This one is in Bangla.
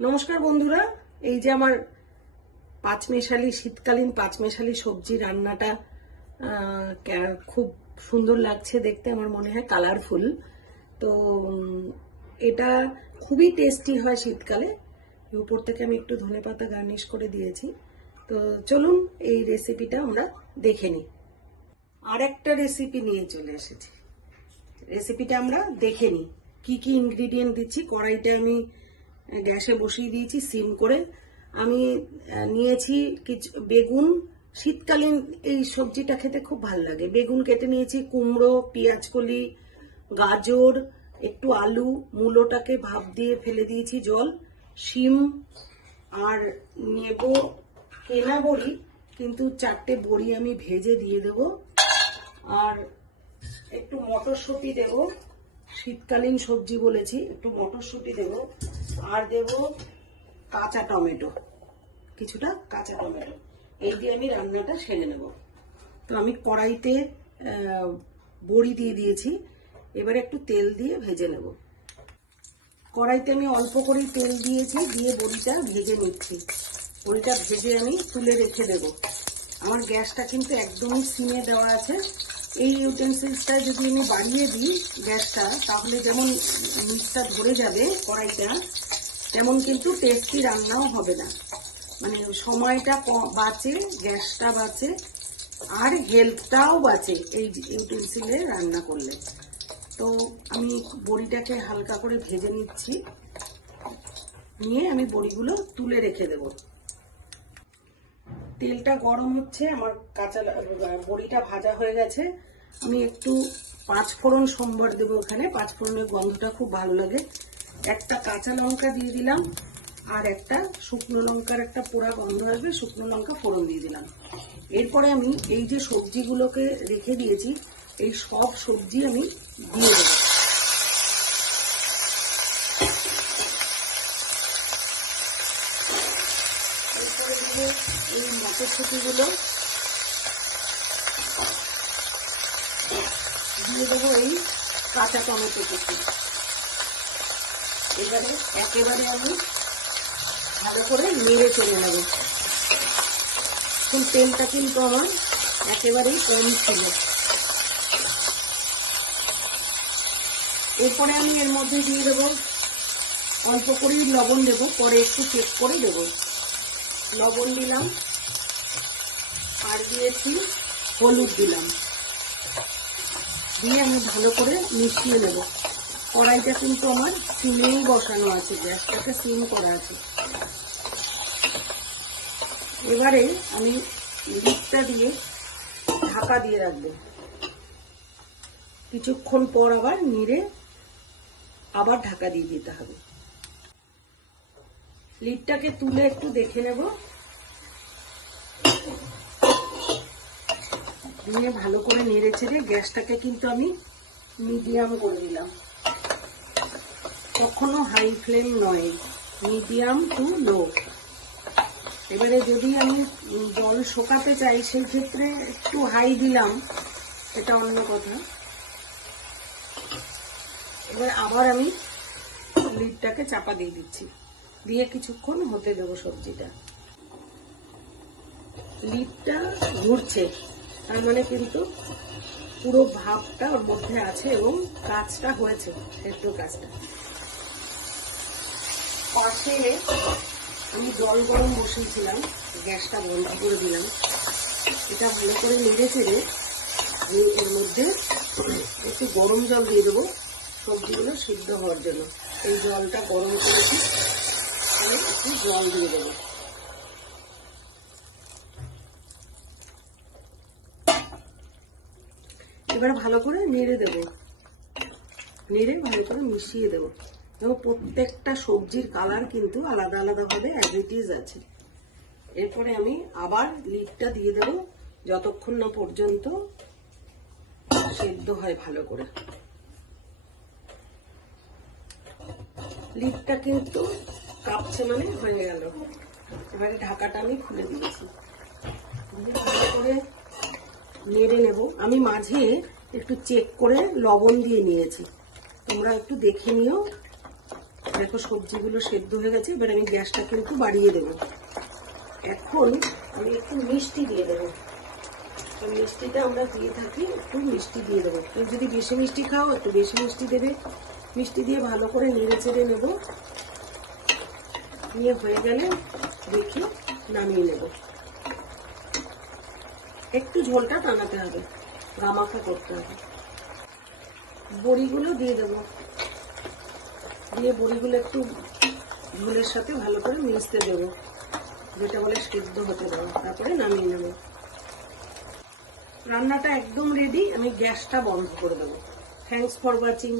নমস্কার বন্ধুরা, এই যে আমার পাঁচমেশালি, শীতকালীন পাঁচমেশালি সবজি রান্নাটা খুব সুন্দর লাগছে দেখতে, আমার মনে হয় কালারফুল। তো এটা খুবই টেস্টি হয় শীতকালে। উপর থেকে আমি একটু ধনেপাতা গার্নিশ করে দিয়েছি। তো, চলুন এই রেসিপিটা আমরা দেখে নিই। আর একটা রেসিপি নিয়ে চলে এসেছি। রেসিপিটা আমরা দেখে নিই। কি কি ইনগ্রিডিয়েন্ট দিচ্ছি কড়াইটা আমি গ্যাসে বসিয়ে দিয়েছি, সিম করে। আমি নিয়েছি কিছু বেগুন। শীতকালীন এই সবজিটা খেতে খুব ভালো লাগে। বেগুন কেটে নিয়েছি, কুমড়ো পেঁয়াজকলি গাজর, একটু আলু, মূলোটাকে ভাপ দিয়ে ফেলে দিয়েছি জল, শিম, আর নেব কেনা বড়ি, কিন্তু চারটে বড়ি আমি ভেজে দিয়ে দেবো। আর একটু মটরশুঁটি দেব। শীতকালীন সবজি বলেছি, একটু মটরশুঁটি দেব। আর দেব কাঁচা টমেটো, কিছুটা কাঁচা টমেটো। এই দিয়ে আমি রান্নাটা সেরে নেব। তো আমি কড়াইতে বড়ি দিয়ে দিয়েছি। এবারে একটু তেল দিয়ে ভেজে নেব। কড়াইতে আমি অল্প করেই তেল দিয়েছি, দিয়ে বড়িটা ভেজে নিচ্ছি। বড়িটা ভেজে আমি তুলে রেখে দেব। আমার গ্যাসটা কিন্তু একদমই সিমে দেওয়া আছে। এই ইউটেন্সিলসটা যদি আমি বাড়িয়ে দিই গ্যাসটা, তাহলে যেমন নিচটা ধরে যাবে কড়াইটা তেমন কিন্তু টেস্টি রান্নাও হবে না। মানে সময়টা বাঁচে, গ্যাসটা বাঁচে, আর হেলথটাও বাঁচে এই ইউটেন্সিলে রান্না করলে। তো আমি বড়িটাকে হালকা করে ভেজে নিচ্ছি। নিয়ে আমি বড়িগুলো তুলে রেখে দেব। তেলটা গরম হচ্ছে, আমার কাঁচা বড়িটা ভাজা হয়ে গেছে। আমি একটু পাঁচ ফোড়ন সোমবার দেবো ওখানে। পাঁচ ফোড়নের গন্ধটা খুব ভালো লাগে। একটা কাঁচা লঙ্কা দিয়ে দিলাম, আর একটা শুকনো লঙ্কার একটা পোড়া গন্ধ আসবে, শুকনো লঙ্কা ফোড়ন দিয়ে দিলাম। এরপরে আমি এই যে সবজিগুলোকে রেখে দিয়েছি, এই সব সবজি আমি দিয়ে দেবো। এই মটরশুঁটিগুলো। দিয়ে দেবো এই কাঁচা টমেটো এবারে একেবারে আমি ভালো করে নেড়ে চলে নেব। এখন তেলটা কিন্তু আমার একেবারেই কম ছিল। এরপরে আমি এর মধ্যে দিয়ে দেবো, অল্প করেই লবণ দেবো, পরে একটু চেক করে দেবো। লবণ দিলাম, আর দিয়েছি হলুদ দিলাম। দিয়ে আমি ভালো করে মিশিয়ে নেব। কড়াইটা কিন্তু আমার সিমেই বসানো আছে, গ্যাসটাকে সিম করা আছে। এবারে আমি লিপটা দিয়ে ঢাকা দিয়ে রাখব। কিছুক্ষণ পর আবার নিড়ে আবার ঢাকা দিয়ে দিতে হবে। লিডটাকে তুলে একটু দেখে নেব। দিয়ে ভালো করে নেড়ে ছেড়ে গ্যাসটাকে কিন্তু আমি মিডিয়াম করে দিলাম। কখনো হাই ফ্লেম নয় মিডিয়াম টু লো এবারে যদি আমি জল শোকাতে চাই, সেই ক্ষেত্রে একটু হাই দিলাম, এটা অন্য কথা। এবার আবার আমি লিডটাকে চাপা দিয়ে দিচ্ছি। দিয়ে কিছুক্ষণ হতে দেবো সবজিটা। লিডটা ঘুরছে, তার মানে কিন্তু পুরো ভাবটা ওর মধ্যে আছে এবং কাজটা হয়েছে সেদ্ধ কাজটা। পাশে আমি জল গরম বসিয়েছিলাম, গ্যাসটা বন্ধ করে দিলাম। এটা ভালো করে নেড়ে চেড়ে আমি এর মধ্যে একটু গরম জল দিয়ে দেবো, সবজিগুলো সিদ্ধ হওয়ার জন্য। এই জলটা গরম করেছি, আমি একটু জল দিয়ে দেবো। এবার ভালো করে নেড়ে দেব। নেড়ে ভালো করে মিশিয়ে দেব। এবং প্রত্যেকটা সবজির কালার কিন্তু আলাদা আলাদা ভাবে অ্যাজ ইট আছে। এরপরে আমি আবার লিডটা দিয়ে দেব যতক্ষণ না পর্যন্ত সেদ্ধ হয় ভালো করে। লিডটা কিন্তু কাঁপছে মানে হয়ে গেল। এবারে ঢাকাটা আমি খুলে দিয়েছি। ভালো করে নেড়ে নেব। আমি মাঝে একটু চেক করে লবণ দিয়ে নিয়েছি। তোমরা একটু দেখে নিও দেখো সবজিগুলো সেদ্ধ হয়ে গেছে, এবার আমি গ্যাসটা কিন্তু বাড়িয়ে দেবো। এখন আমি একটু মিষ্টি দিয়ে দেবো। মিষ্টিটা আমরা দিয়ে থাকি, একটু মিষ্টি দিয়ে দেবো। কেউ যদি বেশি মিষ্টি খাও, একটু বেশি মিষ্টি দেবে। মিষ্টি দিয়ে ভালো করে নেড়ে চেড়ে নেব। নিয়ে হয়ে গেলে দেখি নামিয়ে নেব। একটু ঝোলটা টানাতে হবে গামাখা করতে হবে। বড়িগুলো দিয়ে দেবো। দিয়ে বড়িগুলো একটু ঝোলের সাথে ভালো করে মিশতে দেবো। যেটা বলে সেদ্ধ হতে দেবো। তারপরে নামিয়ে নেব। রান্নাটা একদম রেডি আমি গ্যাসটা বন্ধ করে দেবো। Thanks for watching